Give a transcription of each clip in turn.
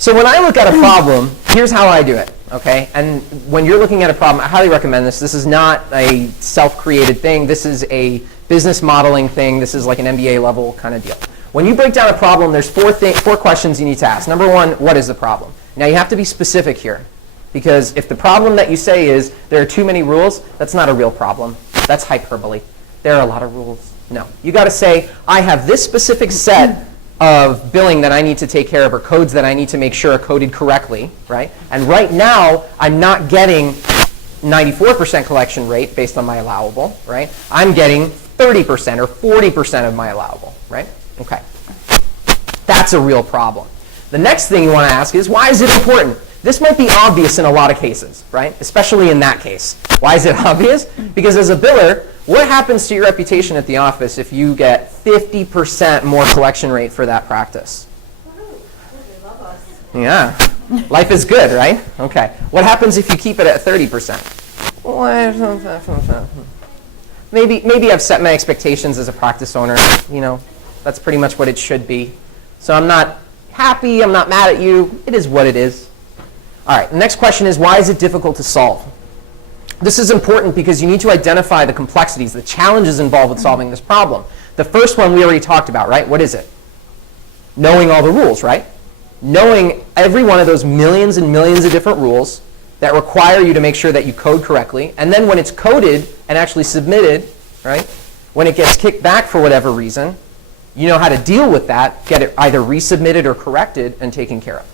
So when I look at a problem, here's how I do it, okay? And when you're looking at a problem, I highly recommend this. This is not a self-created thing. This is a business modeling thing. This is like an MBA level kind of deal. When you break down a problem, there's four questions you need to ask. Number one, what is the problem? Now you have to be specific here, because if the problem that you say is there are too many rules, that's not a real problem. That's hyperbole. There are a lot of rules. No. You got to say, I have this specific set of billing that I need to take care of, or codes that I need to make sure are coded correctly, right? And right now, I'm not getting 94% collection rate based on my allowable, right? I'm getting 30% or 40% of my allowable, right? Okay. That's a real problem. The next thing you want to ask is, why is it important? This might be obvious in a lot of cases, right? Especially in that case. Why is it obvious? Because as a biller, what happens to your reputation at the office if you get 50% more collection rate for that practice? Yeah. Life is good, right? Okay. What happens if you keep it at 30%? Maybe I've set my expectations as a practice owner. You know, that's pretty much what it should be. So I'm not happy. I'm not mad at you. It is what it is. All right. The next question is, why is it difficult to solve? This is important because you need to identify the complexities, the challenges involved with solving this problem. The first one we already talked about, right? What is it? Knowing all the rules, right? Knowing every one of those millions and millions of different rules that require you to make sure that you code correctly. And then when it's coded and actually submitted, right? When it gets kicked back for whatever reason, you know how to deal with that, get it either resubmitted or corrected and taken care of.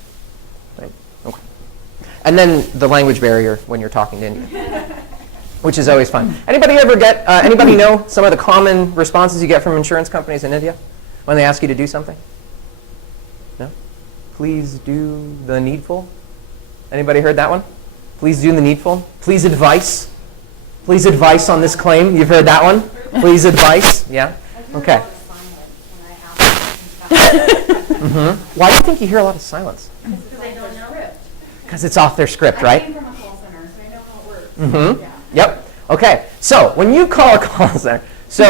Right? Okay. And then the language barrier when you're talking to India, which is always fun. Anybody ever get, anybody know some of the common responses you get from insurance companies in India when they ask you to do something? No? Please do the needful. Anybody heard that one? Please do the needful. Please advice. Please advice on this claim. You've heard that one? Please advice. Yeah? Okay. Why do you think you hear a lot of silence? Because they don't know it. Because it's off their script, right? I came from a call center, so I know how it works. Yeah. Yep. Okay. So when you call a call center, so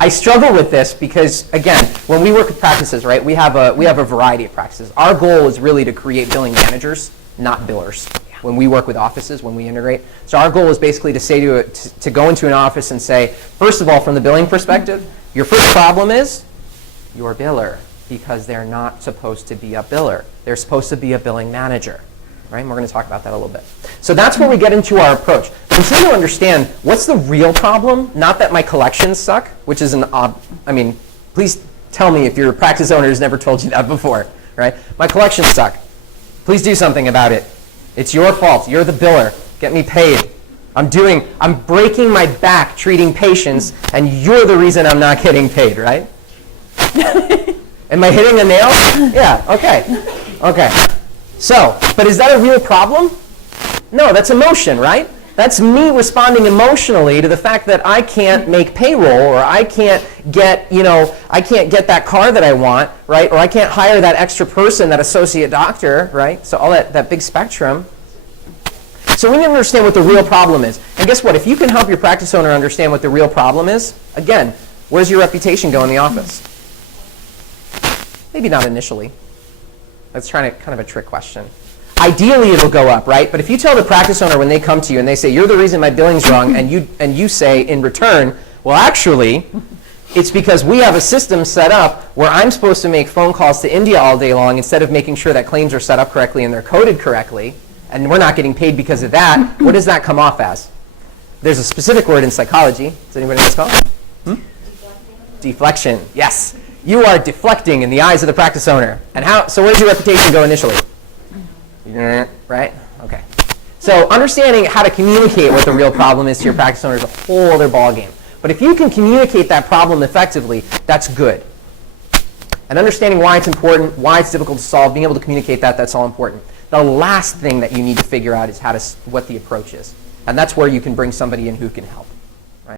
I struggle with this because, again, when we work with practices, right, we have a variety of practices. Our goal is really to create billing managers, not billers. When we work with offices, when we integrate. So our goal is basically to say to go into an office and say, first of all, from the billing perspective, your first problem is your biller, because they're not supposed to be a biller. They're supposed to be a billing manager. Right? And we're going to talk about that a little bit. So that's where we get into our approach. But until you understand what's the real problem, not that my collections suck, which is an odd, I mean, please tell me if your practice owner has never told you that before. Right? My collections suck. Please do something about it. It's your fault. You're the biller. Get me paid. I'm breaking my back treating patients, and you're the reason I'm not getting paid, right? Am I hitting a nail? Yeah, okay. Okay. So, but is that a real problem? No, that's emotion, right? That's me responding emotionally to the fact that I can't make payroll, or I can't get, I can't get that car that I want, right? Or I can't hire that extra person, that associate doctor, right? So all that big spectrum. So we need to understand what the real problem is. And guess what? If you can help your practice owner understand what the real problem is, again, where's your reputation go in the office? Maybe not initially. That's kind of a trick question. Ideally, it'll go up, right? But if you tell the practice owner when they come to you and they say, you're the reason my billing's wrong, and you say in return, well, actually, it's because we have a system set up where I'm supposed to make phone calls to India all day long instead of making sure that claims are set up correctly and they're coded correctly, and we're not getting paid because of that, what does that come off as? There's a specific word in psychology. Does anybody know what it's called? Deflection. Yes. You are deflecting in the eyes of the practice owner. And so where does your reputation go initially? Right? Okay. So understanding how to communicate what the real problem is to your practice owner is a whole other ballgame. But if you can communicate that problem effectively, that's good. And understanding why it's important, why it's difficult to solve, being able to communicate that, that's all important. The last thing that you need to figure out is what the approach is. And that's where you can bring somebody in who can help.